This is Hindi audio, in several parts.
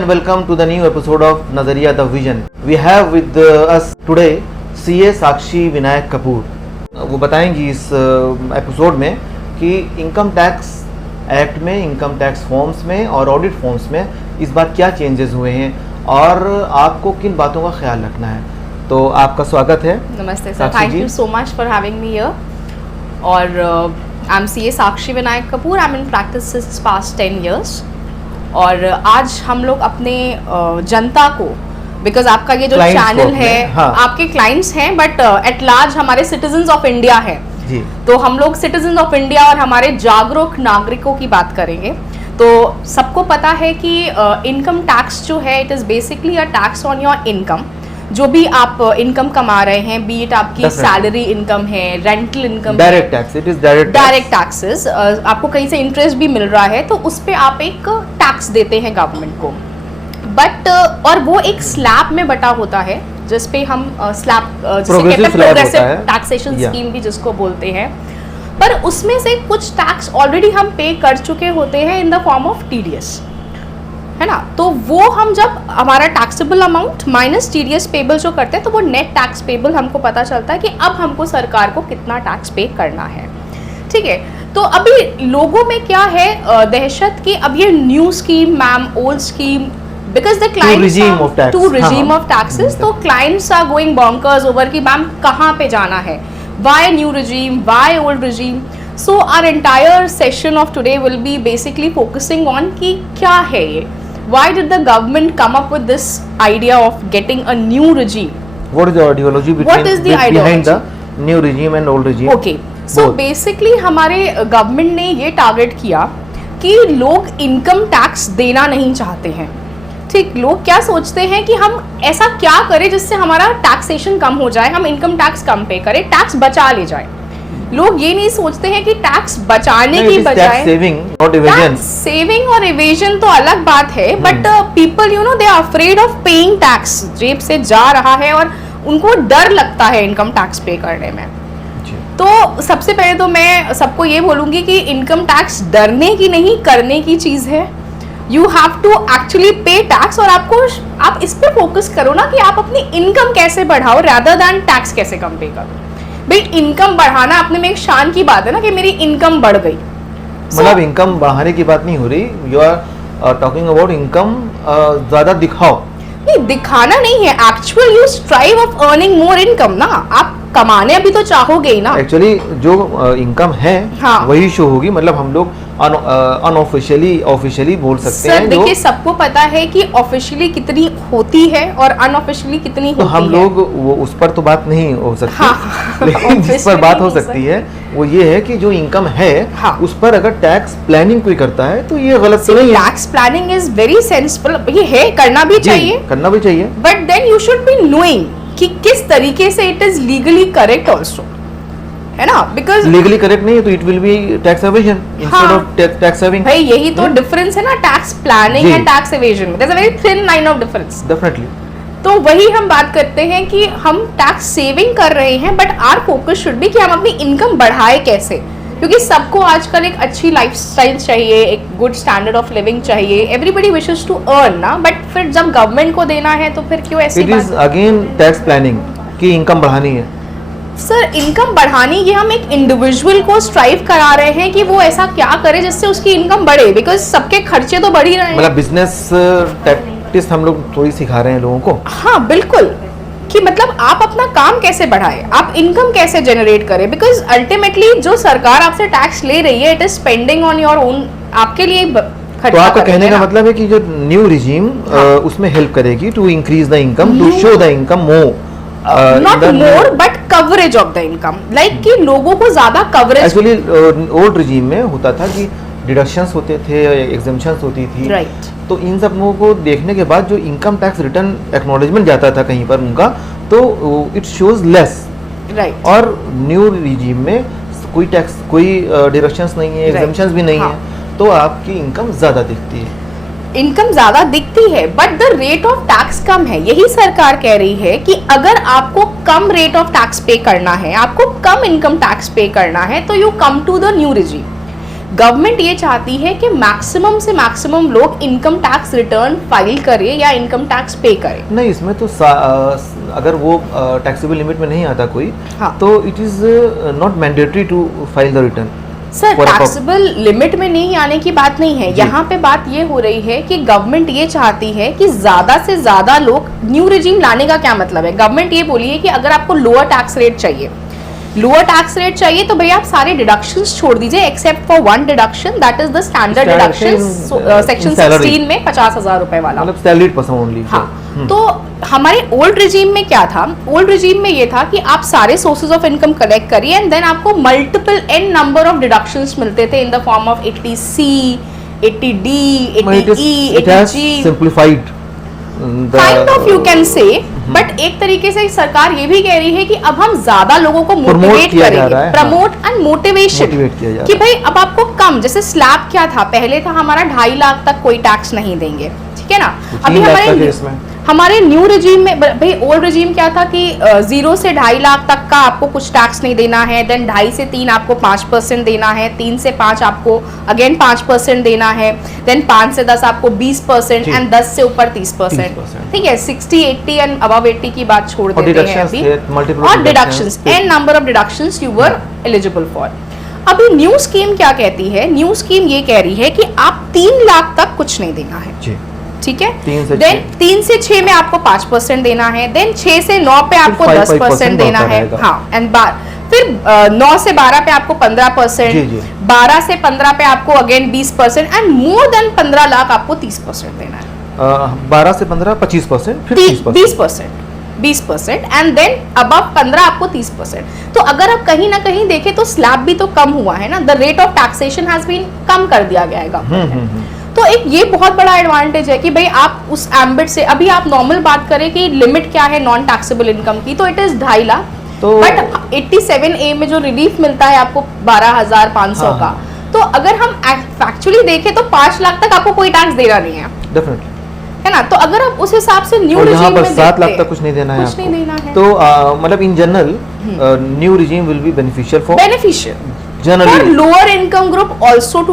and welcome to the new episode of Nazariya the Vision. We have with us today CA Sakshi Vinayak Kapoor. वो बताएंगी इस एपिसोड में कि इनकम टैक्स एक्ट में, इनकम टैक्स फॉर्म्स में और ऑडिट फॉर्म्स में इस बार क्या चेंजेस हुए हैं और आपको किन बातों का ख्याल रखना है. तो आपका स्वागत है. नमस्ते sir, thank you so much for having me here. और I am CA Sakshi Vinayak Kapoor. I am in practice since past 10 years. और आज हम लोग अपने जनता को, बिकॉज आपका ये जो चैनल है, हाँ. आपके क्लाइंट्स हैं बट एट लार्ज हमारे सिटीजन्स ऑफ इंडिया हैं. तो हम लोग सिटीजन्स ऑफ इंडिया और हमारे जागरूक नागरिकों की बात करेंगे. तो सबको पता है कि इनकम टैक्स जो है it is basically a tax on your income. जो भी आप इनकम कमा रहे हैं, बी इट आपकी सैलरी इनकम है, rental income, direct tax, it is direct taxes, आपको कहीं से इंटरेस्ट भी मिल रहा है तो उस पर आप एक टैक्स देते हैं गवर्नमेंट को. बट और वो एक स्लैब में बटा होता है जिसपे हम स्लैब प्रोग्रेसिव टैक्सेशन स्कीम भी जिसको बोलते हैं. पर उसमें से कुछ टैक्स ऑलरेडी हम पे कर चुके होते हैं इन द फॉर्म ऑफ TDS, है ना. तो वो हम जब हमारा taxable amount minus TDS payable जो करते हैं तो वो नेट टैक्स पेबल हमको पता चलता है कि अब हमको सरकार को कितना टैक्स पे करना है. ठीक है. तो अभी लोगों में क्या है दहशत की, अब ये new scheme ma'am, old scheme, because the clients to regime of taxes. तो clients are going bonkers over कि मैम कहाँ पे जाना है, why new regime, why old regime. So our entire session of today will be basically focusing on कि क्या है ये. Why did the government come up with this idea of getting a new regime? What is the ideology behind the new regime and old regime? Okay, so basically हमारे गवर्नमेंट ने ये टारगेट किया कि लोग इनकम टैक्स देना नहीं चाहते हैं. ठीक, लोग क्या सोचते हैं कि हम ऐसा क्या करें जिससे हमारा टैक्सेशन कम हो जाए, हम इनकम टैक्स कम पे करें, टैक्स बचा ले जाए. लोग ये नहीं सोचते हैं कि टैक्स बचाने की बजाय सेविंग और इवेजन तो अलग बात है. But people you know they are afraid of paying tax. जेब से जा रहा है और उनको डर लगता है इनकम टैक्स पे करने में. तो सबसे पहले तो मैं सबको ये बोलूँगी कि इनकम टैक्स डरने की नहीं, करने की चीज़ है. यू हैव टू एक्चुअली पे टैक्स और आप इस पर फोकस करो ना कि आप अपनी इनकम कैसे बढ़ाओ रादर दैन टैक्स कैसे कम पे करो. भाई इनकम बढ़ाना अपने में एक शान की बात है ना कि मेरी इनकम बढ़ गई. मतलब इनकम बढ़ाने की बात नहीं हो रही, you are talking about income ज्यादा दिखाओ. नहीं, दिखाना नहीं है, actual you strive of earning more income ना. आप कमाने अभी तो चाहोगे ही ना. एक्चुअली जो इनकम है, हाँ, वही शो होगी. मतलब हम लोग ऑफिशियली बोल सकते हैं. देखिए सबको पता है कि ऑफिशियली कितनी होती है और अनऑफिशियली कितनी होती है. तो हम लोग वो उस पर तो बात नहीं हो सकती. हाँ, लेकिन जिस पर बात हो सकती है वो ये है कि जो इनकम है, हाँ, उस पर अगर टैक्स प्लानिंग कोई करता है तो ये गलत तो नहीं है. Tax planning is very sensible. ये है, करना भी चाहिए. But then you should be knowing कि किस तरीके से it is legally correct also, है ना. बिकॉज लीगली करेक्ट नहीं है तो it will be tax evasion instead of tax saving. भाई यही तो डिफरेंस है ना, tax planning and tax evasion में. There is a very thin line of difference. Definitely. तो वही हम बात करते हैं कि हम टैक्स सेविंग कर रहे हैं but our focus should be कि हम अपनी इनकम बढ़ाए कैसे. क्योंकि सबको आजकल एक अच्छी लाइफस्टाइल चाहिए, एक गुड स्टैंडर्ड ऑफ लिविंग चाहिए. एवरीबडी विशेस टू अर्न ना, बट फिर जब गवर्नमेंट को देना है तो फिर क्यों ऐसी बात. It is again tax planning कि इनकम बढ़ानी है. सर इनकम बढ़ानी, ये हम एक इंडिविजुअल को स्ट्राइव करा रहे हैं कि वो ऐसा क्या करे जिससे उसकी इनकम बढ़े. बिकॉज सबके खर्चे तो बढ़ ही रहे हैं. मतलब बिजनेस टैक्टिक्स हम लोग थोड़ी सिखा रहे हैं लोगों को. हाँ बिल्कुल, कि मतलब आप अपना काम कैसे बढ़ाएं, आप इनकम कैसे जनरेट करें. बिकॉज अल्टीमेटली जो सरकार आपसे टैक्स ले रही है it is spending on your own, आपके लिए तो आपका कहने का मतलब है कि जो न्यू रिजीम उसमें हेल्प करेगी to increase the income, to show the income more, not more but coverage of the income. Like कि लोगों को ज्यादा कवरेज. एक्चुअली ओल्ड रिजीम में होता था कि डिडक्शंस होते थे, एग्जेम्पशंस होती थी. राइट. तो इन सब लोगों को देखने के बाद जो इनकम टैक्स रिटर्न एक्नॉलेजमेंट जाता था कहीं पर उनका, तो इट शोज लेस. राइट. और न्यू रिजीम में कोई टैक्स, कोई डिडक्शंस नहीं है, एग्जेम्पशंस भी नहीं है, तो आपकी इनकम ज्यादा दिखती है. इनकम ज्यादा दिखती है but the rate of tax कम है. यही सरकार कह रही है कि अगर आपको कम रेट ऑफ टैक्स पे करना है, आपको कम इनकम टैक्स पे करना है, तो you come to the new regime. Government ये चाहती है कि मैक्सिमम से मैक्सिमम लोग इनकम टैक्स रिटर्न फाइल करें या इनकम टैक्स पे करें। नहीं, इसमें तो अगर वो टैक्सेबल लिमिट में नहीं आता कोई, हाँ। तो it is not mandatory to file the return. Sir, taxable limit में नहीं आने की बात नहीं है, यहाँ पे बात ये हो रही है कि गवर्नमेंट ये चाहती है कि ज्यादा से ज्यादा लोग, न्यू रिजीम लाने का क्या मतलब है, गवर्नमेंट ये बोली है कि अगर आपको लोअर टैक्स रेट चाहिए, तो भैया आप सारे डिडक्शंस छोड़ दीजिए except for one deduction, that is the standard deduction section 16 में 50,000 रुपए वाला, मतलब सैलरीड पर्सन ओनली। हाँ। तो हमारे ओल्ड रिजीम में क्या था, ओल्ड रिजीम में ये था कि आप सारे सोर्सेज ऑफ इनकम कलेक्ट करिए एंड देन आपको multiple an number of deductions मिलते थे in the form of 80C, 80D, 80E, 80G, simplified kind of you can say. But एक तरीके से सरकार ये भी कह रही है कि अब हम ज्यादा लोगों को मोटिवेट करेंगे, प्रमोट एंड मोटिवेशन, कि भाई अब आपको कम, जैसे स्लैब क्या था, पहले था हमारा 2.5 लाख तक कोई टैक्स नहीं देंगे, ठीक है ना। अभी हमारे न्यू रिजीम में, भाई ओल्ड रिजीम क्या था कि 0 से 2.5 लाख तक का आपको कुछ टैक्स नहीं देना है, देन 2.5 से 3 आपको 5% देना है, 3 से 5 आपको अगेन 5% देना है, देन 5 से 10 आपको 20% एंड 10 से ऊपर 30%, ठीक है। 60, 80 एंड अबव 80 की बात छोड़ देते हैं अभी, और deductions, an number of deductions you were eligible for. अभी न्यू स्कीम क्या कहती है, न्यू स्कीम ये कह रही है कि आप 3 लाख तक कुछ नहीं देना है, ठीक है। देन 3 से 6 में आपको 5% देना है, देन 6 से 9 पे आपको 10% देना है, हाँ, एंड फिर 9 से 12 पे आपको 15%, 12 से 15 पे आपको again 20% and more than 15 lakh आपको 30% देना है। 12 से 15 25%, फिर 20% एंड देन अबव 15 आपको 30%। तो अगर आप कहीं ना कहीं देखें तो स्लैब भी तो कम हुआ है ना, the rate of taxation has been कम कर दिया गया है गवर्नमेंट। तो एक ये बहुत बड़ा एडवांटेज है कि भाई आप उस एम्बिट से, अभी आप नॉर्मल बात करें कि लिमिट क्या है नॉन टैक्सेबल इनकम की, तो it is 2.5 lakh, but 87A में जो रिलीफ मिलता है आपको 12,500 का, तो अगर हम फैक्चुअली देखें तो 5 लाख तक आपको कोई टैक्स देना नहीं है, डेफिनेटली, है ना। तो अगर आप उस हिसाब से न्यू रिजीम में 7 लाख तक कुछ नहीं देना है, कुछ नहीं देना है, तो मतलब in general new regime will be beneficial generally lower income group also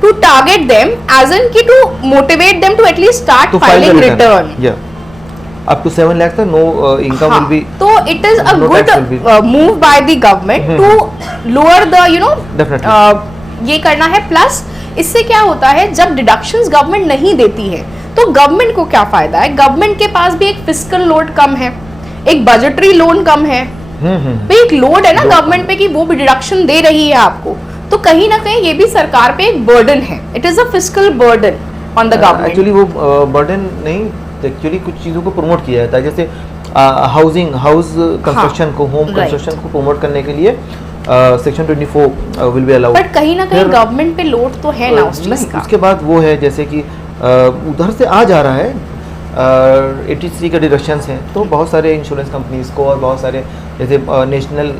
to target them, as in ki to motivate them to at least start filing return. Yeah, up to 7 lakhs तक no income will be. तो it is a good move by the government to lower the definitely ये करना है। प्लस इससे क्या होता है, जब डिडक्शंस गवर्नमेंट नहीं देती है तो गवर्नमेंट को क्या फायदा है, गवर्नमेंट के पास भी एक फिस्कल लोड कम है, एक बजटरी लोन कम है, भाई एक लोड है ना गवर्नमेंट पे कि वो भी डिडक्शन दे रही है आपको, तो कहीं ना कहीं ये भी सरकार पे एक बर्डन है, it is a fiscal burden on the government. Actually वो बर्डन नहीं, एक्चुअली कुछ चीज़ों को प्रमोट किया जाता है, जैसे हाउस कंस्ट्रक्शन को, होम कंस्ट्रक्शन को प्रमोट करने के लिए section 24 will be allowed, but कहीं ना कहीं गवर्नमेंट पे लोड तो है ना उस चीज का। उसके बाद वो है जैसे कि उधर से आ जा रहा है 83 का डिडक्शंस हैं, तो बहुत सारे इंश्योरेंस कंपनीज को और बहुत सारे जैसे नेशनल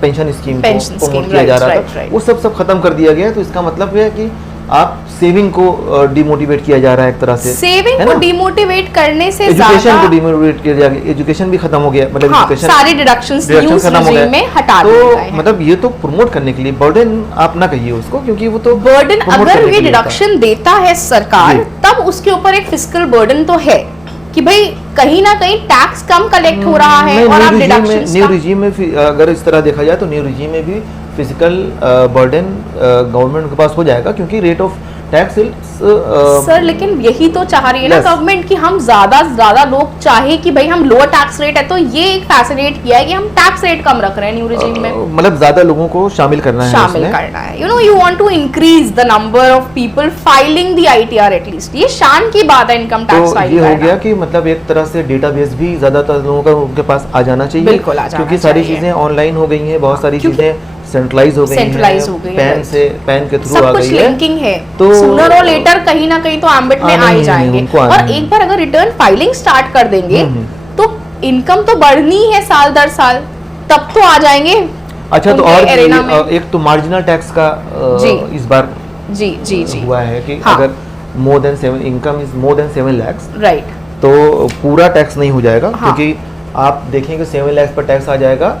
पेंशन स्कीम को प्रमोट किया जा रहा था, वो सब खत्म कर दिया गया है। तो इसका मतलब है कि आप सेविंग को डिमोटिवेट किया जा रहा है, एक तरह से सेविंग को डिमोटिवेट करने से एजुकेशन को डिमोटिवेट किया जा रहा है, एजुकेशन भी खत्म हो गया, मतलब एजुकेशन सारे डिडक्शंस खत्म हो गए, हटा दिए गए हैं। मतलब ये तो प्रमोट करने के लिए, बर्डन आप ना कहिए उसको, क्योंकि वो तो बर्डन, अगर ये डिडक्शन देता है सरकार तब उसके ऊपर एक फिस्कल बर्डन तो है कि भाई कहीं ना कहीं टैक्स कम कलेक्ट हो रहा है, और आप डिडक्शंस न्यू रिजीम में अगर इस तरह देखा जाए तो न्यू रिजीम में भी फिजिकल बर्डन गवर्नमेंट के पास हो जाएगा, क्योंकि रेट ऑफ टैक्स सर, लेकिन यही तो चाह रही है ना गवर्नमेंट कि हम ज्यादा से ज्यादा लोग चाहे कि भाई हम लोअर टैक्स रेट है, तो ये एक फैसिनेट किया है कि हम टैक्स रेट कम रख रहे हैं न्यू रिजीम में, मतलब ज्यादा लोगों को शामिल करना है, you want to increase the number of people filing the ITR at least, ये शान की बात है इनकम टैक्स फाइल करना। ये हो गया कि मतलब एक तरह से डेटाबेस भी ज्यादातर लोगों का उनके पास आ जाना चाहिए, बिल्कुल आ जाना चाहिए, क्योंकि सारी चीजें ऑनलाइन हो गई हैं, बहुत सारी चीजें सेंट्रलाइज हो गई है, पैन के थ्रू आ गई है, लिंकिंग है, तो सूनर और लेटर कहीं ना कहीं तो एम्बिट में आ ही जाएंगे। और एक बार अगर रिटर्न फाइलिंग स्टार्ट कर देंगे तो इनकम तो बढ़नी है साल दर साल, तब तो आ जाएंगे। अच्छा, तो और एक तो मार्जिनल टैक्स का इस बार जी हुआ है कि अगर more than 7 income is more then 7 lakh, right, तो पूरा टैक्स नहीं हो जाएगा, क्योंकि आप देखेंगे 7 लाख पर टैक्स आ जाएगा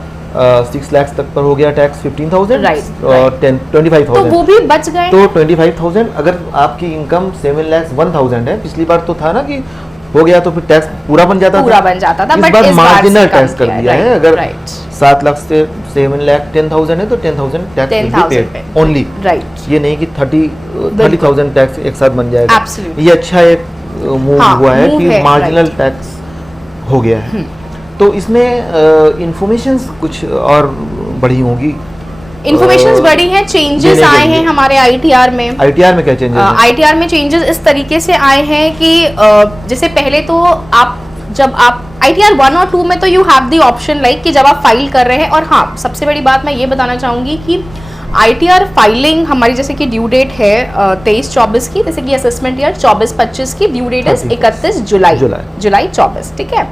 6 लाख तक पर हो गया टैक्स 15,000 Right, और 25,000, तो वो भी बच गए। तो 25,000। अगर आपकी इनकम 7,01,000 है, पिछली बार तो था ना कि हो गया तो फिर टैक्स पूरा बन जाता पूरा था, बन जाता था, इस but बार इस बार से मार्जिनल कम टैक्स कर किया है, दिया है। right, अगर right. 7 लाख से 7,10,000 है तो 10,000 tax will be 10,000 paid only, right. ये नहीं कि 30,000 टैक्स एक साथ बन जाएगा। Absolutely. ये अच्छा एक मूव हाँ, हुआ है move कि है, मार्जिनल right. टैक्स हो गया है। तो इसमें इंफॉर्मेशंस कुछ और बढ़ी होंगी, इन्फॉर्मेशन बढ़ी हैं, चेंजेस देने के आए लिए। हैं हमारे आईटीआर में। आईटीआर में क्या चेंजेस हैं? आईटीआर में चेंजेस इस तरीके से आए हैं कि जैसे पहले तो जब आप आईटीआर 1 और 2 में तो you have the option like कि जब आप फाइल कर रहे हैं, और हाँ सबसे बड़ी बात मैं ये बताना चाहूँगी कि आईटीआर फाइलिंग हमारी जैसे कि ड्यू डेट है 23-24 की, जैसे कि असेसमेंट ईयर 24-25 की ड्यू डेट है 31 जुलाई 24, ठीक है।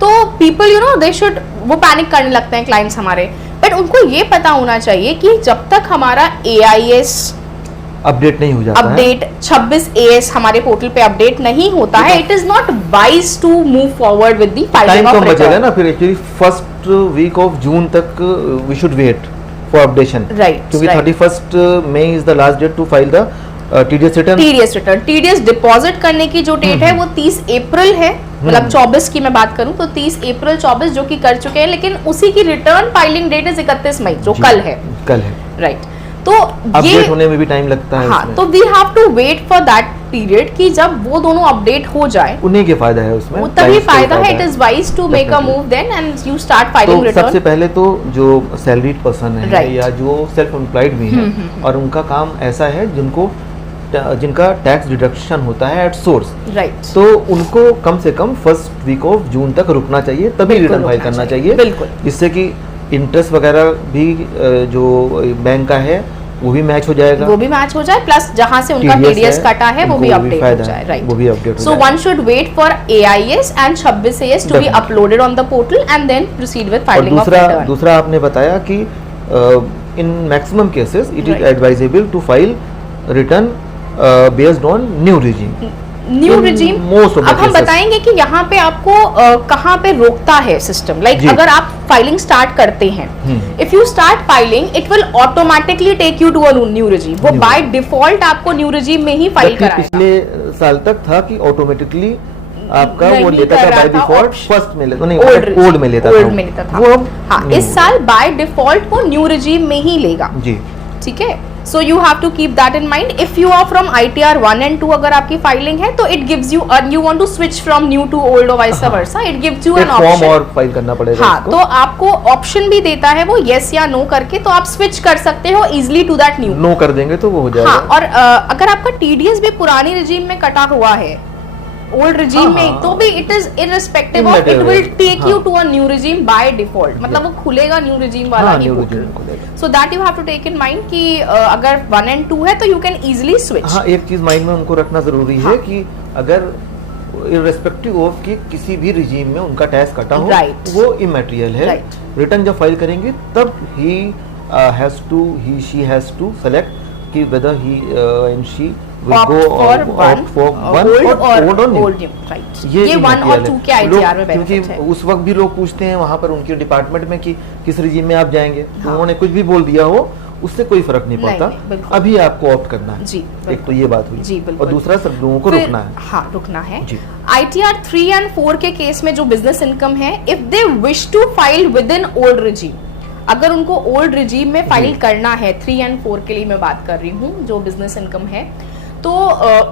तो people you know they should, वो पैनिक करने लगते हैं क्लाइंट्स हमारे, बट उनको ये पता होना चाहिए कि जब तक हमारा AIS अपडेट नहीं हो जाता अपडेट 26 AS हमारे पोर्टल पे अपडेट नहीं होता है, it is not wise to move forward with the filing of time कम बचेगा रिटर्न। ना, फिर actually first week of June तक we should wait for updation, right, क्योंकि 31st May is the last date to file the TDS return. TDS deposit करने की जो डेट है वो 30 अप्रैल है, मतलब 24 की मैं बात करूं तो 30 अप्रैल 24 जो कि कर चुके हैं, लेकिन उसी की रिटर्न फाइलिंग डेट है 31 मई जो कल है, राइट। तो अपडेट होने में भी टाइम लगता है। हाँ, तो we have to wait for that period कि जब वो दोनों अपडेट हो जाए, उन्हीं के फायदा है उसमें, तभी फायदा है। It is wise to make a move then and you start filing तो रिटर्न। सबसे पहले तो जो सैलरीड पर्सन है Right. या जो सेल्फ एम्प्लॉयड भी है और उनका काम ऐसा है जिनका टैक्स डिडक्शन होता है एट सोर्स, राइट, तो उनको कम से कम फर्स्ट वीक ऑफ जून तक रुकना चाहिए, तभी बिल्कुल रिटर्न फाइल रुकना करना चाहिए, चाहिए, बिल्कुल। जिससे कि इंटरेस्ट वगैरह भी जो बैंक का है वो भी मैच हो जाएगा, वो भी मैच हो जाए, प्लस जहां से उनका TDS टीडीएस है, कटा है वो भी उनको अपडेट हो फायदा जाए, है, राइट, वो भी अपडेट हो सो जाएगा। One should wait for AIS and 26 AS to be Definitely. Uploaded on the portal and then proceed with और फाइलिंग ऑफ रिटर्न। दूसरा आपने बताया कि in maximum cases it is Right. Advisable to file return based on new regime, new regime. most of the अब हम cases. बताएंगे कि यहाँ पे आपको कहाँ पे रोकता है सिस्टम, लाइक जी। अगर आप फाइलिंग स्टार्ट करते हैं, if you start filing it will automatically take you to a new regime, वो New बाय डिफॉल्ट आपको न्यू रिजीम में ही फाइल जबकि कराएगा। पिछले साल तक था कि ऑटोमेटिकली आपका वो नहीं लेता कर था रहा बाय था, डिफॉल्ट option- फर्स्ट में लेता, नहीं ओल्ड में लेता ओल्ड था, में लेता था। वो अब हाँ, new इस साल बाय डिफॉल्ट वो न्यू रिजीम में ही लेगा, जी। ठीक है। So you have to keep that in mind. If you are from ITR 1 and 2 अगर आपकी फाइलिंग है तो it gives you want to switch from new to old और vice versa, it gives you एक एन फॉर्म ऑप्शन। और फाइल करना पड़ेगा हाँ, इसको। तो आपको ऑप्शन भी देता है वो यस या नो करके, तो आप स्विच कर सकते हो easily to that new. No कर देंगे तो वो हो जाएगा। हाँ, और अगर आपका TDS भी पुरानी रिजीम में कटा हुआ है, ओल्ड रिजीम में, हाँ, तो भी it is irrespective of, it Immaterial will take you हाँ। To a new regime by default, मतलब वो खुलेगा न्यू रिजीम वाला हाँ, ही new पोर्टल। regime खुलेगा। So that you have to take in mind कि अगर 1 and 2 है तो यू कैन इजिली स्विच। हाँ, एक चीज माइंड में उनको रखना जरूरी है कि अगर इररिस्पेक्टिव ऑफ कि किसी भी रिजीम में उनका टैक्स कटा हो, Right. वो इमैटेरियल है। Right. रिटर्न जब फाइल करेंगे तब ही शी हैज टू सेलेक्ट कि weather he and she will Opt go for one, for one old or old or new. old new, right. ये ये 1 और immaterial 2 है। के ITR में क्योंकि benefit है। उस वक्त भी लोग पूछते हैं वहां पर उनके डिपार्टमेंट में कि किस रिजीम में आप जाएंगे, हाँ। उन्होंने कुछ भी बोल दिया हो उससे कोई फर्क नहीं नहीं, पड़ता, नहीं, बिल्कुल। अभी आपको ऑप्ट करना है। जी, एक बिल्कुल। तो ये बात हुई, जी, बिल्कुल। और दूसरा सब लोगों को फिर- रुकना है। हाँ, रुकना है। जी। ITR 3 and 4 के केस में जो बिजनेस इनकम है, if they wish to file within old regime, अगर उनको ओल्ड रिजीम में फाइल करना है, 3 and 4 के लिए मैं बात कर रही हूँ जो बिजनेस इनकम है, तो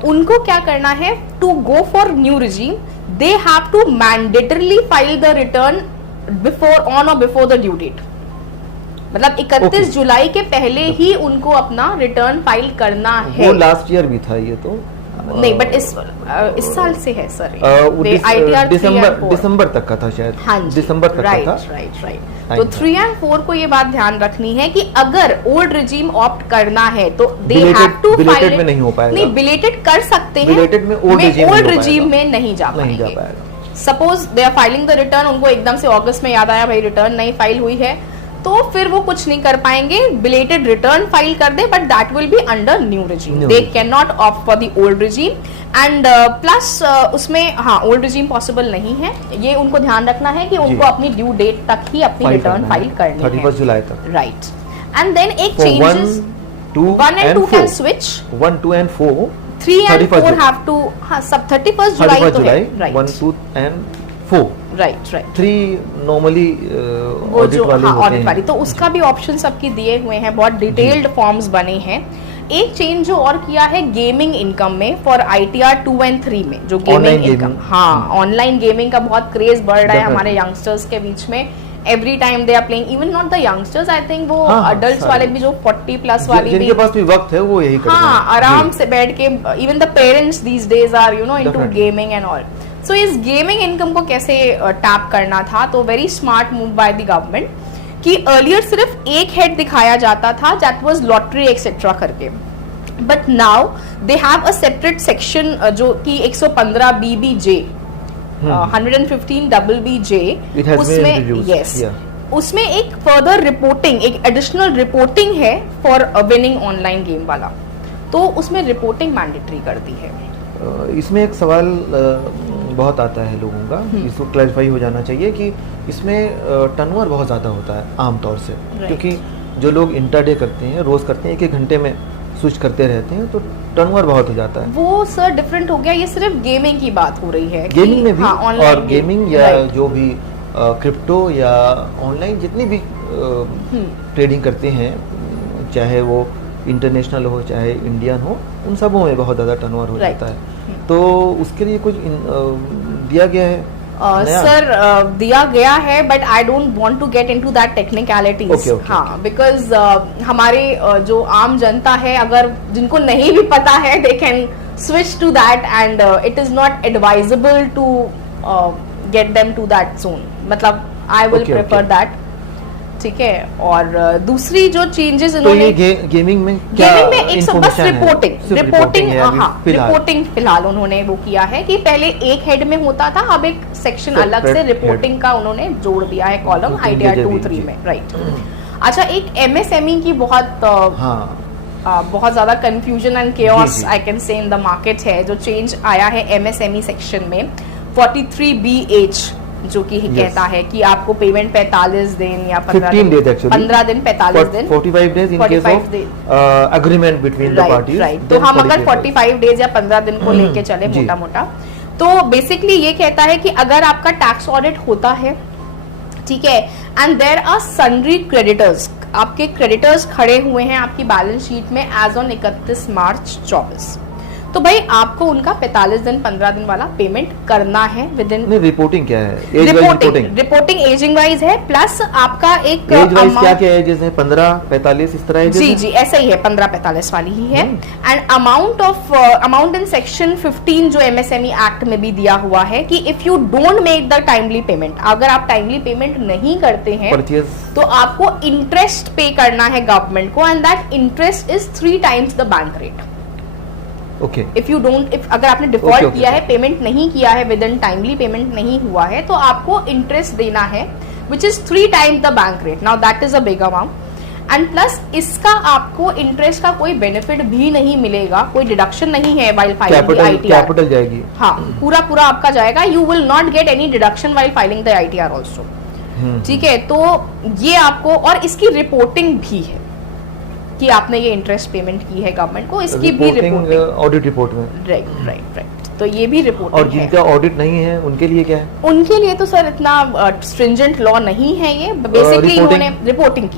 उनको क्या करना है, to go for new regime they have to mandatorily file the return before on or before the due date, मतलब 31 Okay. जुलाई के पहले ही उनको अपना रिटर्न फाइल करना है। वो लास्ट ईयर भी था ये तो नहीं, बट इस साल से है सर, ITR 3 and 4। दिसंबर तक का था शायद। हाँ जी, दिसंबर तक राइट का था। राइट। हाँ तो जी। 3 and 4 को ये बात ध्यान रखनी है कि अगर ओल्ड रिजीम ऑप्ट करना है तो they Belated- have to belated file. में नहीं हो पाएगा। नहीं, बिलेटेड कर सकते हैं, Belated में old regime नहीं हो ओल्ड पाएगा। रिजीम में नहीं जा नहीं जा पाएंगे। पाएगा। Suppose they are filing the return, उनको एकदम से अगस्त में याद आया भाई रिटर्न नहीं फाइल हुई है, तो फिर वो कुछ नहीं कर पाएंगे, बिलेटेड रिटर्न फाइल कर दे, but that will be under new regime, they can not opt for the old regime. And plus उसमें हाँ ओल्ड रिजीम पॉसिबल नहीं है, ये उनको ध्यान रखना है कि उनको अपनी ड्यू डेट तक ही अपनी रिटर्न फाइल करनी है, 31 जुलाई तक, राइट। एंड देन एक changes 1 and 2 can switch, 1, 2 and 4, 3 and 4 have to, हाँ सब 31 जुलाई तो है, right, 1, 2 and 4, right right, 3 normally वो जो वाले हाँ होते ऑडिट हैं। वाली, तो उसका भी ऑप्शन सबकी दिए हुए हैं, बहुत डिटेल्ड फॉर्म्स बने हैं। एक चेंज जो और किया है गेमिंग इनकम में फॉर ITR 2 and 3 में, जो गेमिंग इनकम, हाँ ऑनलाइन गेमिंग का बहुत क्रेज बढ़ रहा है हमारे यंगस्टर्स के बीच में, every time they are playing, even not the youngsters, I think वो अडल्ट्स वाले भी जो 40 प्लस वाली भी, जिनके पास भी वक्त है वो यही करते हैं, हाँ आराम से बैठ के, even the parents these days are you know into gaming and all. So इस गेमिंग इनकम को कैसे टैप करना था, तो very smart move by the government कि अर्लियर सिर्फ एक हेड दिखाया जाता था, दैट वाज लॉटरी एक्सेट्रा करके, but now they have a separate section जो कि 115 BBJ 115 BBJ, उसमें यस उसमें एक फर्दर रिपोर्टिंग, एक एडिशनल रिपोर्टिंग है फॉर विनिंग ऑनलाइन गेम वाला, तो उसमें रिपोर्टिंग मैंडेटरी कर दी है। इसमें एक सवाल बहुत आता है लोगों का, इसको क्लैरिफाई हो जाना चाहिए कि इसमें टर्नओवर बहुत ज़्यादा होता है आमतौर से, क्योंकि जो लोग इंटरडे करते हैं, रोज़ करते हैं, 1-1 घंटे में स्विच करते रहते हैं, तो टर्नओवर बहुत हो जाता है। वो सर डिफरेंट हो गया, ये सिर्फ गेमिंग की बात हो रही है, गेमिंग में भी, हाँ, और गेमिंग या जो भी क्रिप्टो या ऑनलाइन जितनी भी ट्रेडिंग करते हैं, चाहे वो इंटरनेशनल हो चाहे इंडियन हो, उन सबों में बहुत ज़्यादा टर्नओवर हो जाता है। तो उसके लिए कुछ दिया गया है सर दिया गया है, but I don't want to get into that technicalities, हाँ बिकॉज हमारे जो आम जनता है, अगर जिनको नहीं भी पता है, they can switch to that and it is not advisable to get them to that zone, मतलब आई विल प्रेफर दैट, ठीक है। और दूसरी जो चेंजेस इन्होंने गेमिंग में एक बस रिपोर्टिंग हाँ रिपोर्टिंग फिलहाल उन्होंने वो किया है कि पहले एक हेड में होता था, अब एक सेक्शन अलग से रिपोर्टिंग का उन्होंने जोड़ दिया है कॉलम ITR 2-3 में, राइट। अच्छा, एक MSME की बहुत ज्यादा confusion and chaos I can say in the market है, जो चेंज आया है MSME सेक्शन में 43BH, जो कि कहता है कि आपको पेमेंट 45 दिन या 15 दिन 45 दिन 45 days in case of agreement between the parties, right. तो हम अगर 45 डेज या 15 दिन को लेके चले मोटा मोटा, तो बेसिकली ये कहता है कि अगर आपका टैक्स ऑडिट होता है, ठीक है, and there are sundry creditors, आपके क्रेडिटर्स खड़े हुए हैं आपकी बैलेंस शीट में एज ऑन 31 मार्च 24, तो भाई आपको उनका 45 दिन 15 दिन वाला पेमेंट करना है विद इन। रिपोर्टिंग क्या है? रिपोर्टिंग एजिंग वाइज है, प्लस आपका एक एज वाइज क्या एजेस है? 15 45 इस तरह जी जी ऐसा ही है, 15 45 वाली ही है। एंड अमाउंट इन सेक्शन 15 जो MSME एक्ट में भी दिया हुआ है कि if you don't make the timely payment, अगर आप टाइमली पेमेंट नहीं करते हैं तो आपको इंटरेस्ट पे करना है गवर्नमेंट को, and that interest is 3 times the bank rate. Okay, अगर आपने डिफॉल्ट किया है, पेमेंट नहीं किया है, विद इन टाइमली पेमेंट नहीं हुआ है, तो आपको इंटरेस्ट देना है which is 3 times the bank rate. Now that is a big amount, and plus इसका आपको इंटरेस्ट का कोई बेनिफिट भी नहीं मिलेगा, कोई डिडक्शन नहीं है वाइल फाइलिंग ITR, कैपिटल जाएगी, हाँ पूरा आपका जाएगा, you will not get any deduction while filing the ITR also, ठीक है। तो ये आपको, और इसकी रिपोर्टिंग भी है कि आपने ये इंटरेस्ट पेमेंट की है गवर्नमेंट को, इसकी भी रिपोर्टिंग ऑडिट रिपोर्ट में, राइट। तो ये भी रिपोर्टिंग और जिनका ऑडिट नहीं है उनके लिए क्या है? उनके लिए तो सर इतना स्ट्रिंजेंट लॉ नहीं है ये, बेसिकली इन्होंने रिपोर्टिंग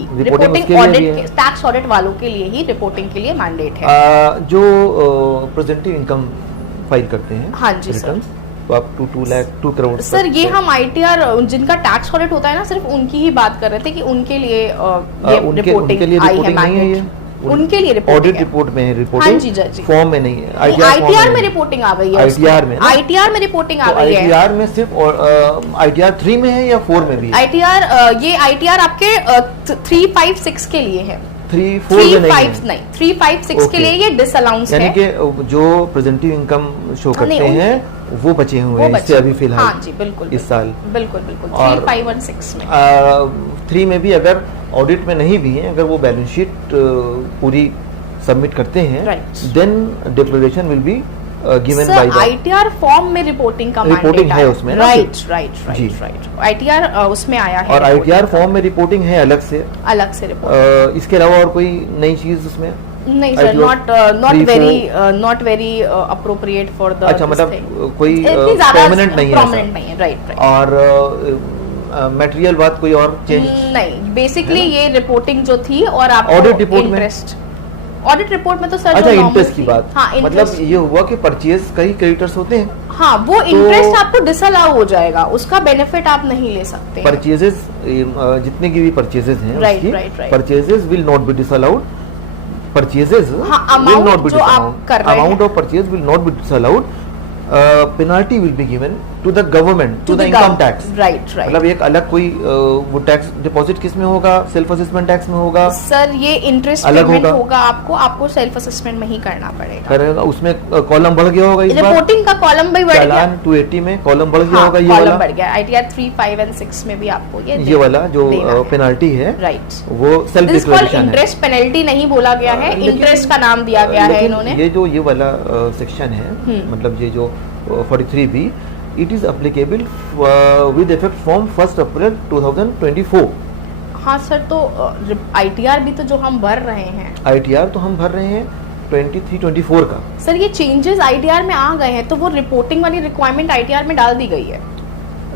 ऑडिट, टैक्स ऑडिट वालों के लिए ही रिपोर्टिंग के लिए मैंडेट है। जो प्रेजेंटिव इनकम फाइल करते हैं, हाँ जी सर, तो आप 2 करोड़ सर, ये हम ITR जिनका टैक्स ऑडिट होता है ना, सिर्फ उनकी ही बात कर रहे थे कि उनके लिए ये रिपोर्टिंग आई है मैंडेट, उनके लिए ऑडिट रिपोर्ट में है, रिपोर्टिंग फॉर्म में नहीं है, ITR में रिपोर्टिंग आ गई है, ITR में रिपोर्टिंग आ गई है। ITR में सिर्फ ITR 3 में है या 4 में भी? ये ITR आपके 356 के लिए है, 356 के लिए ये डिसअलाउंस है, यानी कि जो प्रेजेंटिव इनकम शो करते हैं वो बचे हुए हैं इससे अभी फिलहाल, हाँ जी बिल्कुल, इस साल बिल्कुल 3, 5 और 6 में। 3 में भी अगर ऑडिट में नहीं भी हैं, अगर वो बैलेंस शीट पूरी सबमिट करते हैं, then declaration will be given by the ITR form में रिपोर्टिंग का रिपोर्टिंग है उसमें, राइट आईटीआर उसमें आया है, और आईटीआर फॉर्म में रिपोर्टिंग है अलग से रिपोर्ट। इसके अलावा और कोई नई चीज उसमें नहीं sir, not very appropriate for the, अच्छा, मतलब कोई परमानेंट नहीं है, राइट। और मटेरियल बात कोई और चेंज नहीं, बेसिकली ये रिपोर्टिंग जो थी, और आपको ऑडिट रिपोर्ट में, ऑडिट रिपोर्ट में तो सर अच्छा इंटरेस्ट की बात, हाँ, मतलब ये हुआ कि परचेज कई क्रेडिटर्स होते हैं, हाँ, वो इंटरेस्ट आपको डिसअलाउ हो जाएगा, उसका बेनिफिट आप नहीं ले सकते। परचेजेस जितने की भी परचेजेस हैं, right, purchases will not be disallowed, purchases will not be disallowed, amount of purchase will not be disallowed, penalty will be given to the government, to the income tax, right. मतलब एक अलग कोई वो टैक्स डिपॉजिट किस में होगा, सेल्फ असेसमेंट टैक्स में होगा सर, ये इंटरेस्ट अलग पेमेंट होगा, आपको सेल्फ असेसमेंट में ही करना पड़ेगा, उसमें कॉलम बढ़ गया होगा, इस बार रिपोर्टिंग का कॉलम भी बढ़ गया, 280 में कॉलम बढ़ गया होगा, ये वाला बढ़ गया, आईटीआर 3, 5 और 6 में भी आपको ये वाला जो पेनाल्टी है, राइट, वो सेल्फ डिक्लेरेशन है, इंटरेस्ट पेनल्टी नहीं बोला गया है, इंटरेस्ट का नाम दिया गया है इन्होंने। ये वाला सेक्शन है, मतलब ये जो 43B, it is applicable with effect from 1st April 2024। हाँ सर, तो आईटीआर भी तो जो हम भर रहे हैं, आईटीआर तो हम भर रहे हैं 23-24 का। सर ये चेंजेस आईटीआर में आ गए हैं, तो वो रिपोर्टिंग वाली रिक्वायरमेंट आईटीआर में डाल दी गई है,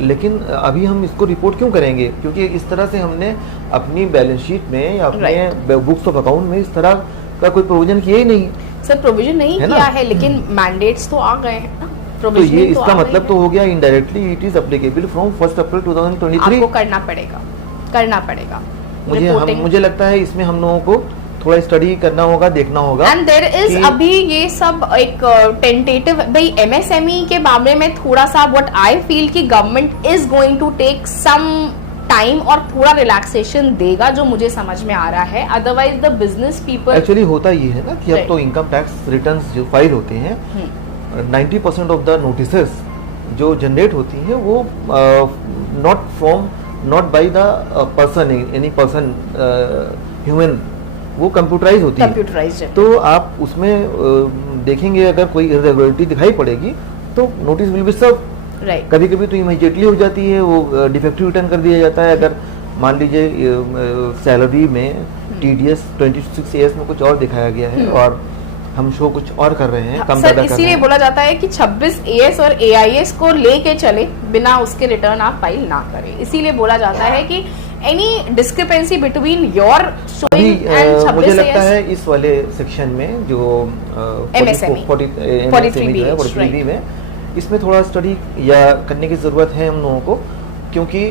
लेकिन अभी हम इसको रिपोर्ट क्यों करेंगे, क्योंकि इस तरह से हमने अपनी बैलेंस शीट में या अपने बुक्स ऑफ अकाउंट में इस तरह का कोई प्रोविजन किया ही नहीं। सर प्रोविजन नहीं किया है, लेकिन मैंडेट्स तो आ गए हैं ना, तो ये इसका मतलब तो हो गया indirectly it is applicable from 1st अप्रैल 2023। आपको करना पड़ेगा मुझे लगता है इसमें हम लोगों को थोड़ा स्टडी करना होगा, देखना होगा। एंड देयर इज अभी ये सब एक टेंटेटिव, भाई एमएसएमई के मामले में थोड़ा सा व्हाट आई फील कि government is going to take some time और थोड़ा रिलैक्सेशन देगा, जो मुझे समझ में आ रहा है, otherwise the business people, actually होता ये है ना कि अब तो इनकम टैक्स रिटर्न्स जो फाइल होते हैं, 90% ऑफ द नोटिसेस जो जनरेट होती हैं वो not by the person, any person human, वो कंप्यूटराइज होती है। तो आप उसमें देखेंगे अगर कोई इरेगुलरिटी दिखाई पड़ेगी तो नोटिस विल बी सर्व। कभी कभी तो इमीडिएटली हो जाती है, वो डिफेक्टिव रिटर्न कर दिया जाता है। अगर मान लीजिए सैलरी में TDS 26 AS में कुछ और दिखाया गया है और हम शो कुछ और कर रहे हैं, कम ज्यादा कर रहे हैं, इसीलिए बोला जाता है कि 26 AS और AIS को लेके चले, बिना उसके रिटर्न आप फाइल ना करें। इसीलिए बोला जाता है कि any discrepancy between your showing and 26 मुझे लगता है इस वाले सेक्शन में जो MSME 43B में, इसमें थोड़ा स्टडी या करने की जरूरत है हम लोगों को, क्योंकि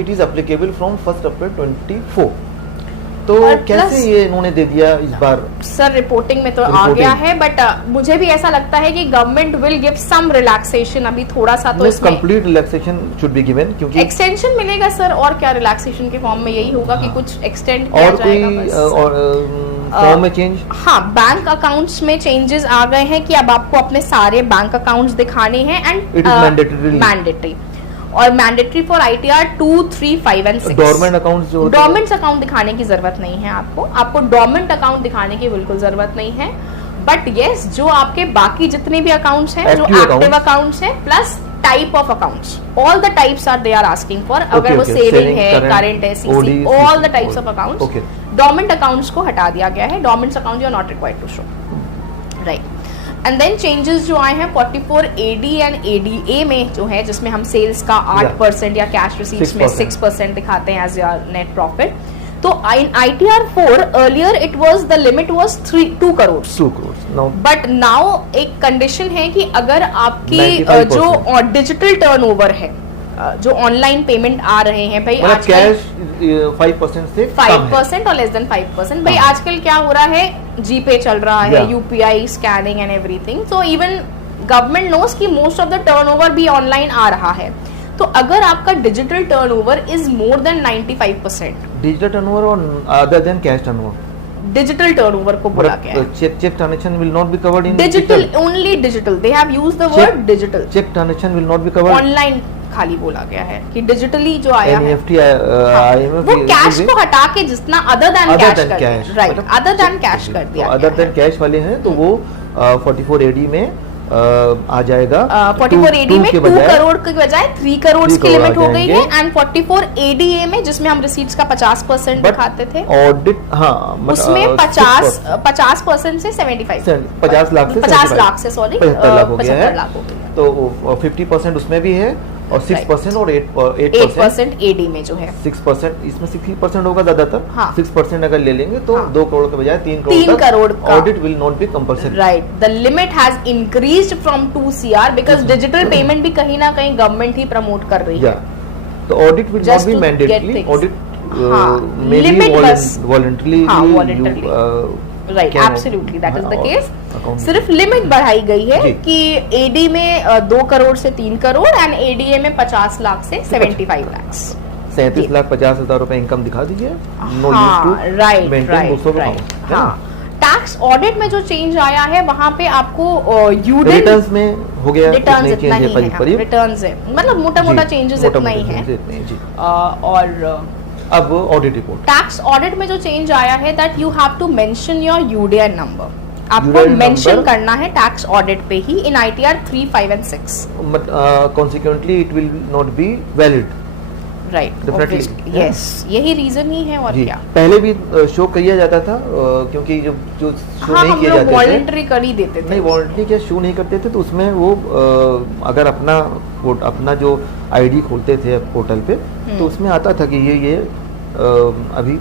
it is applicable from 1st अप्रैल 2024। तो कैसे ये इन्होंने दे दिया इस बार? सर रिपोर्टिंग में तो आ गया है, बट मुझे भी ऐसा लगता है कि government will give some relaxation, अभी थोड़ा सा तो इसमें complete relaxation should be given, क्योंकि एक्सटेंशन मिलेगा सर, और क्या रिलैक्सेशन के फॉर्म में यही होगा कि कुछ एक्सटेंड किया जाएगा और फॉर्म में चेंज। हाँ, बैंक अकाउंट्स में चेंजेस आ गए हैं कि अब आपको अपने सारे बैंक अकाउंट्स दिखाने हैं, एंड इट इज मैंडेटरी और मैंडेटरी फॉर ITR 2, 3, 5 और 6। डोरमेंट अकाउंट्स जो डोरमेंट अकाउंट दिखाने की जरूरत नहीं है आपको डोरमेंट अकाउंट दिखाने की बिल्कुल जरूरत नहीं है, बट यस जो आपके बाकी जितने भी अकाउंट्स हैं, जो एक्टिव अकाउंट्स हैं, plus type of accounts, all the types are they are asking for. अगर वो सेविंग है, करंट है, CC, all the types of accounts, dormant accounts को हटा दिया गया है। Dormant account you are not required to show, right. And then changes जो आए हैं 44AD एंड ADA में जो है, जिसमें हम सेल्स का 8% या कैश रिसीट्स में 6% दिखाते हैं एज योर नेट प्रॉफिट। तो इन ITR 4 earlier it was the limit was 2 crore, but now एक कंडीशन है कि अगर आपकी जो डिजिटल टर्नओवर है, जो ऑनलाइन पेमेंट आ रहे हैं, भाई आज कैश 5% से 5% और लेस देन 5%, भाई आजकल क्या हो रहा है, जीपे चल रहा है, UPI scanning and everything, so even government knows कि मोस्ट ऑफ द टर्नओवर भी ऑनलाइन आ रहा है। तो अगर आपका digital turnover is more than 95%, digital turnover और other than cash turnover, digital turnover को बोला गया है, cheque transaction will not be covered in digital, only digital, they have used the word digital. Cheque transaction will not be covered, online खाली बोला गया है कि डिजिटली जो आया है NEFT IMF वो कैश को हटा के जितना अदर देन कैश कर दिया, राइट, अदर देन कैश कर दिया, अदर देन कैश वाले हैं तो वो 44 AD में आ जाएगा 44 AD में 2 करोड़ के बजाय 3 करोड़ की लिमिट हो गई है, एंड 44 ADA में जिसमें हम रिसीट्स का 50% दिखाते थे ऑडिट, हाँ उसमें 50% से 50 लाख से सॉरी 75 लाख हो गया 75 है, लाख हो गया, तो 50% उसमें भी है और 6% और 8% AD में जो है 6%, इसमें 60% होगा ज्यादातर, हाँ। 6% अगर ले लेंगे तो हाँ। 2 करोड़ के बजाय 3 3 करोड़ का audit will not B compulsory, right, the limit has increased from 2 CR because digital payment भी कहीं ना कहीं गवर्नमेंट ही प्रमोट कर रही है, तो audit will not be mandatory, audit voluntarily, right, absolutely that is the case, सिर्फ लिमिट बढ़ाई गई है कि AD में 2 करोड़ से 3 करोड़ एंड ADA में 50 लाख से 75 लाख, 37,50,000 रुपए इनकम दिखा दीजिए, राइट, टैक्स ऑडिट में जो चेंज आया है वहां पे आपको रिटर्न्स में हो गया, रिटर्न्स इतना ही है, रिटर्न्स है, मतलब मोटा चेंजेस इतना ही है, और अब ऑडिट रिपोर्ट टैक्स ऑडिट में जो चेंज आया है that you have to mention your UDN number, आपको मेंशन करना है टैक्स ऑडिट पे ही in ITR 3, 5 and 6, consequently it will not be valid, right, yes, यही रीजन ही है और क्या, पहले भी शो किया जाता था क्योंकि जो शो नहीं किए जाते थे, वॉलंटरी कर ही देते थे, नहीं वॉलंटरी क्या शो नहीं करते थे तो उसमें वो अगर अपना जो ID खोलते थे पोर्टल पे तो उसमें आता था कि ये अभी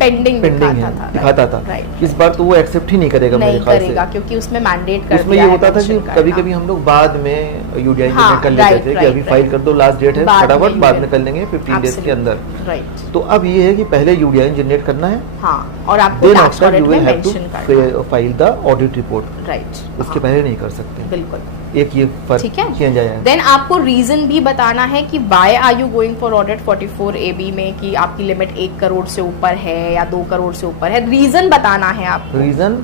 पेंडिंग दिखाता था, इस बार तो वो एक्सेप्ट ही नहीं करेगा मेरे ख्याल से, क्योंकि उसमें मैंडेट कर उसमें ये होता था कि कभी-कभी हम लोग बाद में UDI जनरेट कर लेते थे कि अभी फाइल कर दो, लास्ट डेट है, फटाफट बाद में कर लेंगे 15 डेज के अंदर, राइट, तो अब ये है कि पहले UDI जनरेट करना है, हाँ, और आपको टैक्स ऑडिट में मेंशन करना है, file the audit report, right, उसके पहले नहीं कर सकते, बिल्कुल, एक ये फर्क चेंज आया है। देन आपको रीजन भी बताना है कि why are you going for audit 44 AB में, कि आपकी लिमिट 1 करोड़ से ऊपर है या 2 करोड़ से ऊपर है, रीजन बताना है आपको, reason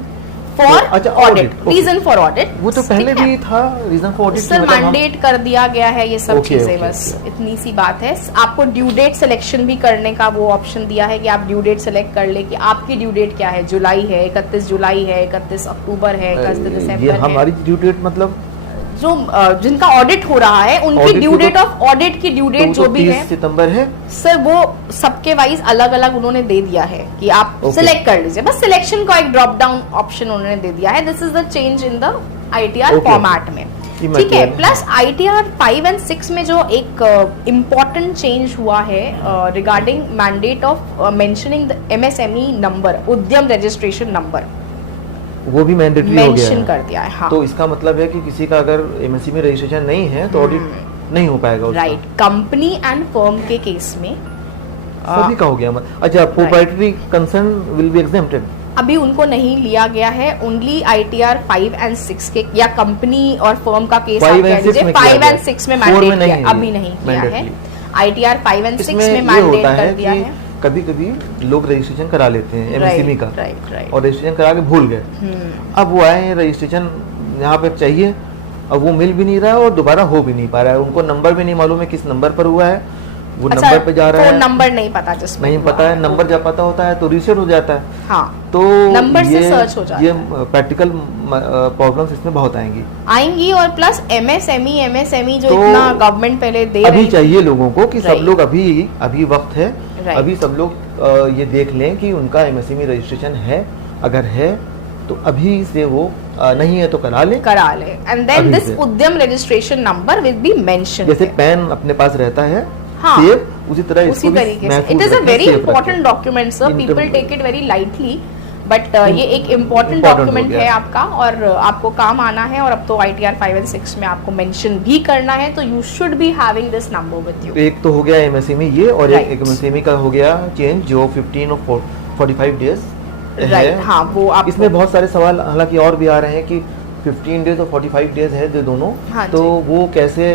for audit, reason for audit, वो तो पहले भी था, reason for audit sir mandate कर दिया गया है ये सब चीजें, बस इतनी सी बात है। आपको ड्यू डेट सिलेक्शन भी करने का वो ऑप्शन दिया है कि आप ड्यू डेट सिलेक्ट कर ले कि आपकी ड्यू डेट क्या है, जुलाई है, 31 जुलाई है, 31 अक्टूबर है, 31 दिसंबर है, हमारी ड्यू डेट मतलब जो जिनका ऑडिट हो रहा है उनकी ड्यू डेट ऑफ ऑडिट की ड्यू डेट जो भी है 30 सितंबर है सर, वो सबके वाइज अलग अलग उन्होंने दे दिया है कि आप सिलेक्ट कर लीजिए, बस सिलेक्शन का एक ड्रॉप डाउन ऑप्शन उन्होंने दे दिया है, this is the change in the ITR format में, ठीक है। प्लस ITR 5 and 6 में जो एक इम्पोर्टेंट चेंज हुआ है regarding mandate of mentioning the MSME number, उद्यम रजिस्ट्रेशन नंबर, वो भी मैंडेटरी हो गया है, कर दिया है, हाँ। तो इसका मतलब है कि किसी का अगर MSME रजिस्ट्रेशन नहीं है तो ऑडिट नहीं हो पाएगा उसका, राइट। कंपनी एंड फर्म के केस में सभी का हो गया, अच्छा proprietary concern will be exempted, अभी उनको नहीं लिया गया है, ओनली ITR 5 and 6 के या कंपनी और फर्म का केस 5 and 6 में मैंडेट किया, अभी नहीं किया है, ITR 5 and 6 में मैंडेट कर दिया है। कभी कभी लोग रजिस्ट्रेशन करा लेते हैं MSME का, और रजिस्ट्रेशन करा के भूल गए, अब वो आए रजिस्ट्रेशन यहाँ पे चाहिए, अब वो मिल भी नहीं रहा है और दोबारा हो भी नहीं पा रहा है, उनको नंबर भी नहीं मालूम है किस नंबर पर हुआ है, वो नंबर पे जा रहा है, नंबर नहीं पता, जिसमें नहीं पता है, नंबर जब पता होता है तो रीसेट हो जाता है, हाँ, तो नंबर से सर्च हो जाता है, ये प्रैक्टिकल प्रॉब्लम्स इसमें बहुत आएंगी, और प्लस MSME जो इतना गवर्नमेंट पहले दे अभी चाहिए लोगों को कि सब लोग अभी वक्त है, अभी सब लोग ये देख लें कि उनका MSME रजिस्ट्रेशन है, अगर है तो अभी से वो नहीं है तो करा ले, एंड देन दिस उद्यम registration number will be mentioned, जैसे पैन अपने पास रहता है, हाँ, सेव उसी तरह उसी तरीके से, it is a very important document sir, people take it very lightly, but ये एक इम्पोर्टेंट डॉक्यूमेंट है आपका और आपको काम आना है, और अब तो ITR 5 and 6 में आपको मेंशन भी करना है, तो you should be having this number with you. एक तो हो गया MSME ये, और एक MSME का हो गया चेंज जो 15 और 45 डेज, राइट, हाँ, वो आप इसमें बहुत सारे सवाल हालांकि और भी आ रहे हैं कि 15 डेज और 45 डेज है जो दोनों, हाँ, तो वो कैसे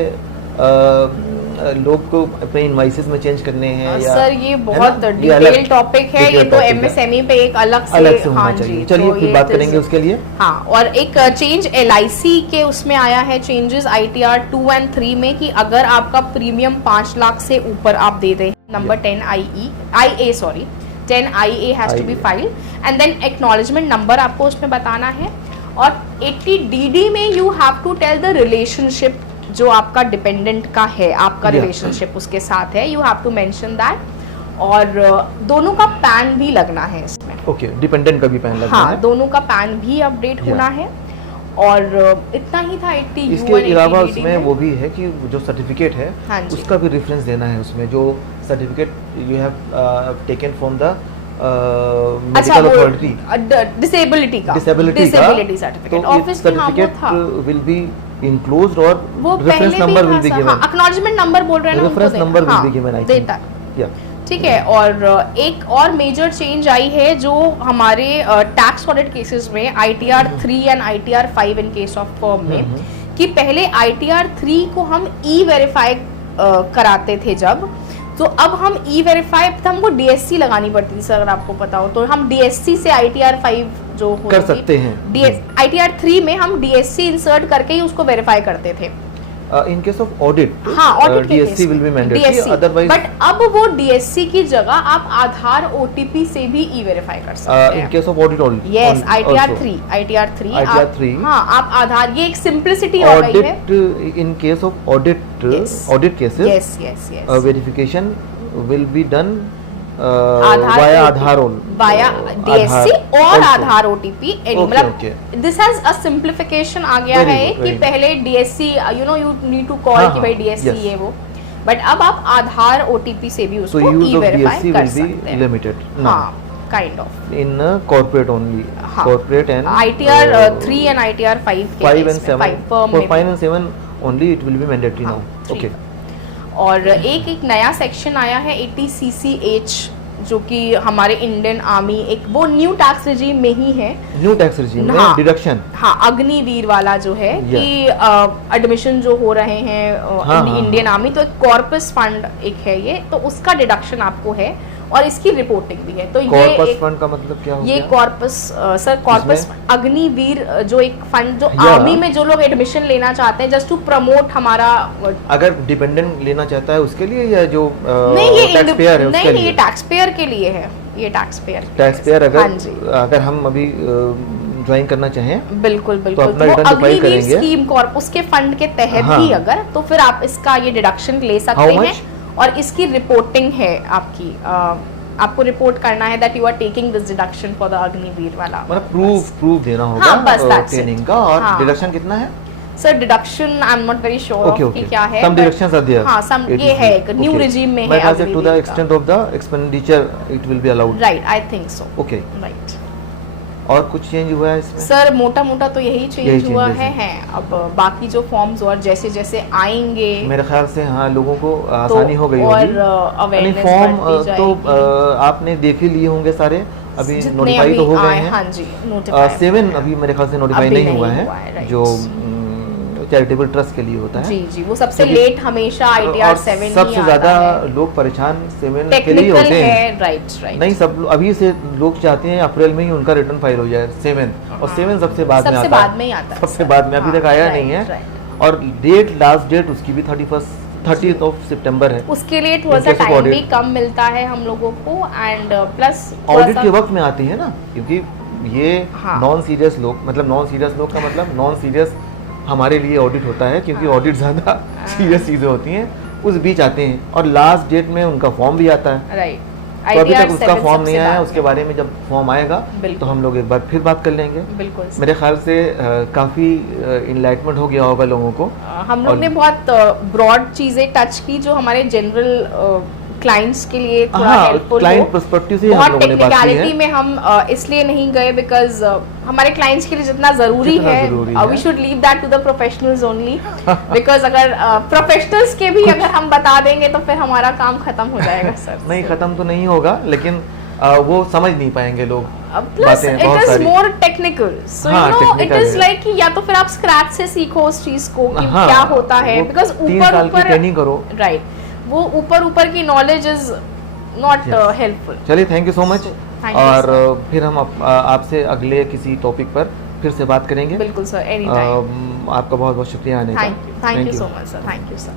लोग को अपने इनवाइसेस में चेंज करने हैं या सर ये है बहुत ना? ये डिटेल अलग टॉपिक है, ये detailed तो topic है। एमएसएमई पे एक अलग से होना हाँ चाहिए। जी, चलिए तो फिर ये बात तो करेंगे उसके लिए। हाँ, और एक चेंज एलआईसी के उसमें आया है चेंजेस ITR 2 and 3 में कि अगर आपका प्रीमियम 5 लाख से ऊपर आप दे दें, number 10 IA has to be filed and then acknowledgement number आपको उसमें बताना है, और 80 DD में you have to tell the relationship जो आपका डिपेंडेंट का है, आपका रिलेशनशिप उसके साथ है, you have to mention that, और दोनों का पैन भी लगना है इसमें। ओके, डिपेंडेंट का भी पैन लगना हाँ, है। दोनों का पैन भी अपडेट होना है, और इतना ही था 80 इसके अलावा उसमें वो भी है कि जो सर्टिफिकेट है हाँ जी। उसका भी रेफरेंस देना है उसमें, जो certificate you have taken from the medical authority, disability certificate office में, हाँ वो था, विल बी इनक्लोज्ड और वो रेफरेंस पहले नंबर भी विल बी था, गिवन, एक्नॉलेजमेंट नंबर बोल रहे हैं ना, reference number will be given, I think देता है। ठीक है, और एक और मेजर चेंज आई है जो हमारे टैक्स ऑडिट केसेस में ITR 3 and ITR 5 in case of firm में, कि पहले ITR 3 को हम E-वेरीफाई कराते थे जब, तो अब हम E-वेरीफाई तो हमको DSC लगानी पड़ती थी सर, अगर आपको पता हो तो हम DSC से ITR 5 जो कर सकते हैं। ITR 3 में हम DSC इंसर्ट करके ही उसको वेरीफाई करते थे। इन केस ऑफ ऑडिट, हाँ, ऑडिट के DSC will be mandatory, otherwise but अब वो DSC की जगह आप आधार OTP से भी E-वेरीफाई कर सकते हैं इन case of audit only. Yes, ITR 3 हाँ, आप आधार, ये एक सिंपलिसिटी हो गई है। Audit, in case of audit cases, yes verification will be done Aadhaar via Aadhaar via DSC और आधार OTP, मतलब okay. This has a simplification आ गया Very है good, कि very पहले DSC you need to call कि भाई DSC yes. ये वो, बट अब आप आधार OTP से भी so उसको use of E-वेरीफाई DSC कर will सकते be हैं। limited हाँ, kind of in corporate only, हाँ, corporate and ITR 3 and ITR 5 के 5 केस and में, 7 firm for में 5 and 7 only it will be mandatory now. ठीक Okay. है। और एक नया सेक्शन आया है 80 CCH, जो कि हमारे इंडियन आर्मी, एक वो न्यू टैक्स रिजीम में ही है, न्यू टैक्स रिजीम हाँ, में डिडक्शन, हाँ, अग्निवीर वाला जो है कि एडमिशन जो हो रहे हैं इंडियन आर्मी, तो एक कॉर्पस फंड एक है ये, तो उसका डिडक्शन आपको है, और इसकी रिपोर्टिंग भी है। तो कॉर्पस फंड का मतलब क्या हो ये गया? कॉर्पस सर, कॉर्पस अग्निवीर जो एक फंड जो आर्मी में जो लोग एडमिशन लेना चाहते हैं, जस्ट टू प्रमोट हमारा, अगर डिपेंडेंट लेना चाहता है उसके लिए, या जो नहीं, ये टैक्स पेयर है उसके नहीं, लिए? ये टैक्स पेयर के लिए है, ये टैक्स पेयर अगर हम अभी ज्वाइन करना चाहें, बिल्कुल तो बिल्कुल, अपना वो रिटर्न फाइल अग्निवीर करेंगे, स्कीम कॉर्पस के फंड के तहत हाँ, ही अगर, तो फिर आप इसका ये डिडक्शन ले सकते हैं, और इसकी रिपोर्टिंग है आपकी, आपको रिपोर्ट करना है that you are taking this deduction for the Agniveer वाला, मतलब प्रूफ देना होगा, हाँ, बस that's it। ट्रेनिंग का। और हाँ। डिडक्शन कितना है? Sir deduction I am not very sure कि क्या है, सम डिडक्शंस आर देयर, हाँ, सम ये है, एक न्यू रिजीम में है, to the extent of the expenditure it will be allowed, right, I think so, okay. Right. और कुछ चेंज हुआ है इसमें? सर मोटा मोटा तो यही चेंज हुआ changes है, हैं। अब बाकी जो फॉर्म्स और जैसे जैसे आएंगे, मेरे ख्याल से हाँ, लोगों को आसानी हो गई और होगी। अवेयरनेस फॉर्म बढ़ती तो जाएगी। आपने देख ही लिए होंगे सारे, अभी जितने नोटिफाई तो अभी हो गए आए, हैं। हाँ जी, notify 7 अभी मेरे ख्याल से नोटिफाई अभी नहीं हुआ नहीं है, हुआ है, right। जो चैरिटेबल ट्रस्ट के लिए होता है। जी जी, वो सबसे क्योंकि- लेट हमेशा ITR और 7 ही सबसे आता ज्यादा है। लोग परेशान 7 के लिए टेक्निकल होते हैं। है, राइट राइट। नहीं, सब अभी से लोग चाहते हैं अप्रैल में ही उनका रिटर्न फाइल हो जाए 7, और 7 सबसे बाद में आता है, सबसे बाद में ही आता है, सबसे बाद में, अभी तक आया नहीं है। और लास्ट डेट उसकी भी 30th ऑफ सितंबर है। उसके लिए थोड़ा सा टाइम भी कम मिलता है हम लोगों को, एंड प्लस ऑडिट के वक्त में आती है ना, क्योंकि ये हाँ। नॉन सीरियस लोग, मतलब नॉन सीरियस लोग का मतलब नॉन सीरियस हमारे लिए ऑडिट होता है, क्योंकि ऑडिट ज़्यादा सीरियस चीज़ें होती हैं, उस बीच आते हैं, और लास्ट डेट में उनका फॉर्म भी आता है, राइट। तो अभी तक उसका फॉर्म नहीं आया, उसके बारे में जब फॉर्म आएगा बिल्कुल। तो हम लोग एक बार फिर बात कर लेंगे। बिल्कुल, मेरे ख्याल से काफ़ी इनलाइटमेंट हो गया होगा लोगों को। हम लोग ने बहुत ब्रॉड चीजें टच की जो हमारे जनरल क्लाइंट्स के लिए थोड़ा हेल्पफुल क्लाइंट हो। पर्सपेक्टिव से हम बहुत लोगों ने बात की टेक्निकलिटी है। में हम इसलिए नहीं गए बिकॉज हमारे क्लाइंट्स के लिए जितना जरूरी है we should leave that to the professionals only, because अगर प्रोफेशनल्स के भी अगर हम बता देंगे तो फिर हमारा काम खत्म हो जाएगा सर। नहीं, खत्म तो नहीं होगा, लेकिन वो समझ नहीं पाएंगे लोग। प्लस बातें इट बहुत इज सारी। मोर टेक्निकल, सो हाँ, you know it technical is है। लाइक कि या तो फिर आप स्क्रैच से सीखो उस चीज को कि हाँ, क्या होता है, वो बिकॉज 3 ऊपर साल की ऊपर ट्रेनिंग करो। राइट, वो ऊपर ऊपर की knowledge is not Yes. Helpful. चलिए, thank you so much. thank you, और sir. फिर हम आपसे अगले किसी टॉपिक पर फिर से बात करेंगे। बिल्कुल सर, एनी टाइम। आपका बहुत बहुत शुक्रिया आने का। Thank you Thank so much sir, thank you sir.